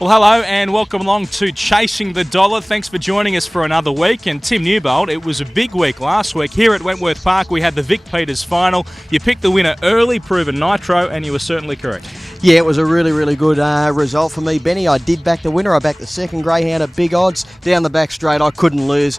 Well, hello and welcome along to Chasing the Dollar. Thanks for joining us for another week. And Tim Newbold, it was a big week last week. Here at Wentworth Park, we had the Vic Peters final. You picked the winner early, Proven Nitro, and you were certainly correct. Yeah, it was a really good result for me, Benny. I did back the winner. I backed the second greyhound at big odds. Down the back straight, I couldn't lose.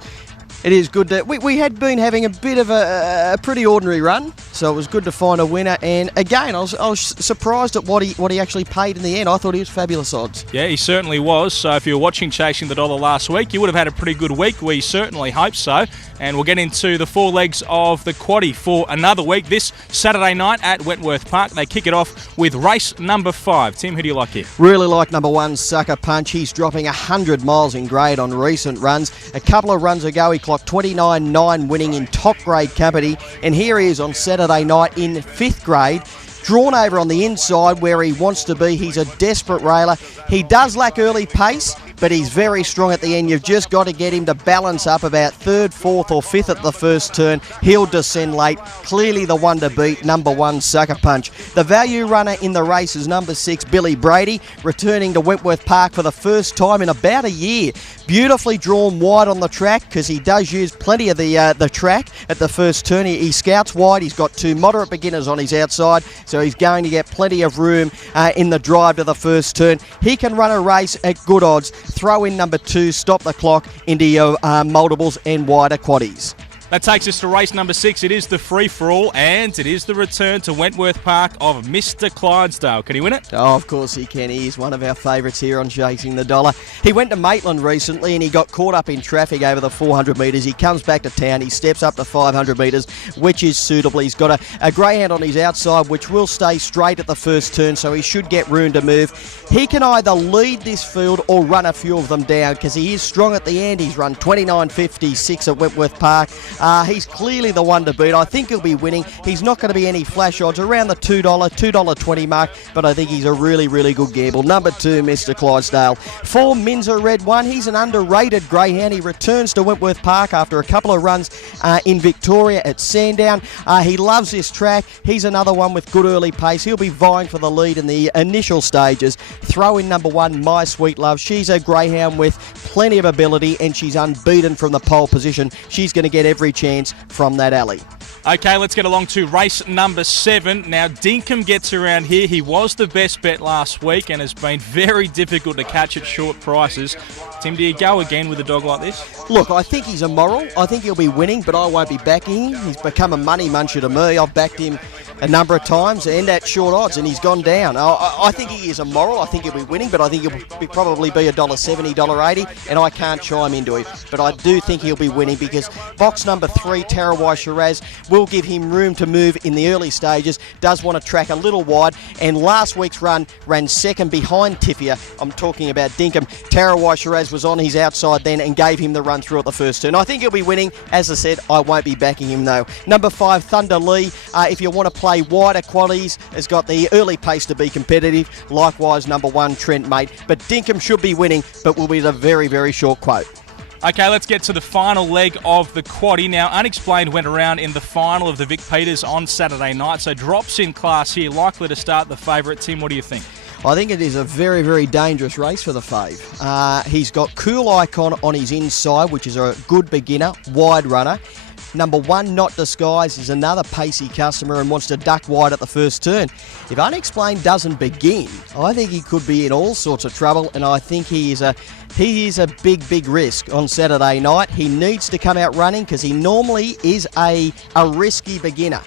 It is good that we had been having a bit of a pretty ordinary run, so it was good to find a winner. And again, I was surprised at what he actually paid in the end. I thought he was fabulous odds. Yeah, he certainly was. So if you were watching Chasing the Dollar last week, you would have had a pretty good week. We certainly hope so. And we'll get into the four legs of the quaddie for another week this Saturday night at Wentworth Park. They kick it off with race number 5. Tim, who do you like here? Really like number 1, Sucker Punch. He's dropping 100 miles in grade on recent runs. A couple of runs ago, he clocked 29.9 winning in top grade company. And here he is on Saturday night in 5th grade. Drawn over on the inside where he wants to be. He's a desperate railer. He does lack early pace, but he's very strong at the end. You've just got to get him to balance up about 3rd, 4th or 5th at the first turn. He'll descend late. Clearly the one to beat, number 1, Sucker Punch. The value runner in the race is number 6, Billy Brady, returning to Wentworth Park for the first time in about a year. Beautifully drawn wide on the track because he does use plenty of the track at the first turn. He scouts wide. He's got 2 moderate beginners on his outside, so he's going to get plenty of room in the drive to the first turn. He can run a race at good odds. Throw in number 2, Stop the Clock, into your multiples and wider quaddies. That takes us to race number 6. It is the free-for-all, and it is the return to Wentworth Park of Mr. Clydesdale. Can he win it? Oh, of course he can. He is one of our favourites here on Chasing the Dollar. He went to Maitland recently and he got caught up in traffic over the 400 metres. He comes back to town. He steps up to 500 metres, which is suitable. He's got a greyhound on his outside, which will stay straight at the first turn, so he should get room to move. He can either lead this field or run a few of them down because he is strong at the end. He's run 29.56 at Wentworth Park. He's clearly the one to beat. I think he'll be winning. He's not going to be any flash odds, around the $2, $2.20 mark, but I think he's a really good gamble. Number 2, Mr. Clydesdale. 4, Minza Red 1. He's an underrated greyhound. He returns to Wentworth Park after a couple of runs in Victoria at Sandown. He loves this track. He's another one with good early pace. He'll be vying for the lead in the initial stages. Throw in number 1, My Sweet Love. She's a greyhound with plenty of ability and she's unbeaten from the pole position. She's going to get every chance from that alley. Okay, let's get along to race number 7. Now, Dinkum gets around here. He was the best bet last week and has been very difficult to catch at short prices. Tim, do you go again with a dog like this? Look, I think he's immoral. I think he'll be winning, but I won't be backing him. He's become a money muncher to me. I've backed him a number of times and at short odds, and he's gone down. I think he is immoral. I think he'll be winning, but I think he'll probably be $1.70, $1.80, and I can't chime into it. But I do think he'll be winning because box number 3, Tarawai Shiraz, will give him room to move in the early stages. Does want to track a little wide, and last week's run ran second behind Tiffia. I'm talking about Dinkum. Tarawai Shiraz was on his outside then and gave him the run through at the first turn. I think he'll be winning. As I said, I won't be backing him though. Number 5, Thunder Lee. If you want to play wider qualities, has got the early pace to be competitive. Likewise, number 1, Trent Mate. But Dinkum should be winning, but will be the very short quote. Okay, let's get to the final leg of the quaddie. Now, Unexplained went around in the final of the Vic Peters on Saturday night, so drops in class here, likely to start the favourite. Tim, what do you think? I think it is a very dangerous race for the fave. He's got Cool Icon on his inside, which is a good beginner, wide runner. Number 1, Not Disguised, is another pacey customer and wants to duck wide at the first turn. If Unexplained doesn't begin, I think he could be in all sorts of trouble, and I think he is a big risk on Saturday night. He needs to come out running because he normally is a risky beginner.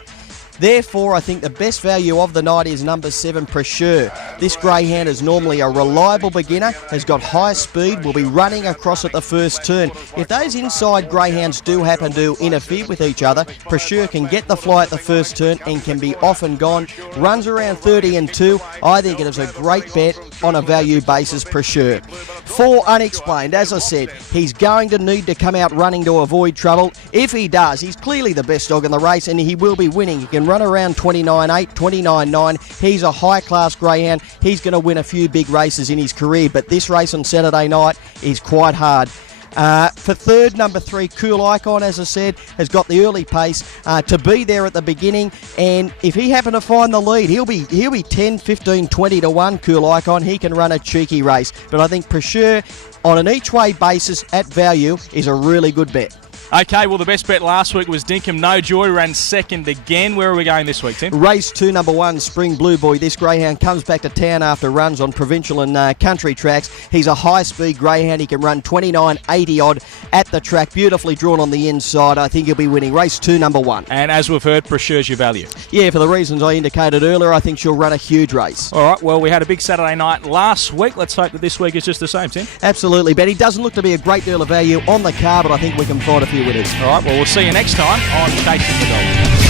Therefore, I think the best value of the night is number 7, Pressure. This greyhound is normally a reliable beginner, has got high speed, will be running across at the first turn. If those inside greyhounds do happen to interfere with each other, Pressure can get the fly at the first turn and can be off and gone. Runs around 30-2. I think it is a great bet on a value basis, Pressure. 4, Unexplained. As I said, he's going to need to come out running to avoid trouble. If he does, he's clearly the best dog in the race and he will be winning. He can run around 29.8, 29.9. He's a high-class greyhound. He's going to win a few big races in his career, but this race on Saturday night is quite hard. For third, number 3, Cool Icon, as I said, has got the early pace to be there at the beginning, and if he happened to find the lead, he'll be 10, 15, 20 to 1, Cool Icon. He can run a cheeky race, but I think Prasure on an each-way basis at value is a really good bet. Okay, well, the best bet last week was Dinkum No Joy, ran second again. Where are we going this week, Tim? Race 2, number 1, Spring Blue Boy. This greyhound comes back to town after runs on provincial and country tracks. He's a high-speed greyhound. He can run 29.80 odd at the track. Beautifully drawn on the inside. I think he'll be winning. Race 2, number 1. And as we've heard, Prasure's your value. Yeah, for the reasons I indicated earlier, I think she'll run a huge race. All right, well, we had a big Saturday night last week. Let's hope that this week is just the same, Tim. Absolutely, but he doesn't look to be a great deal of value on the car, but I think we can find a few winners. All right, well, we'll see you next time on Chasing the Dollar.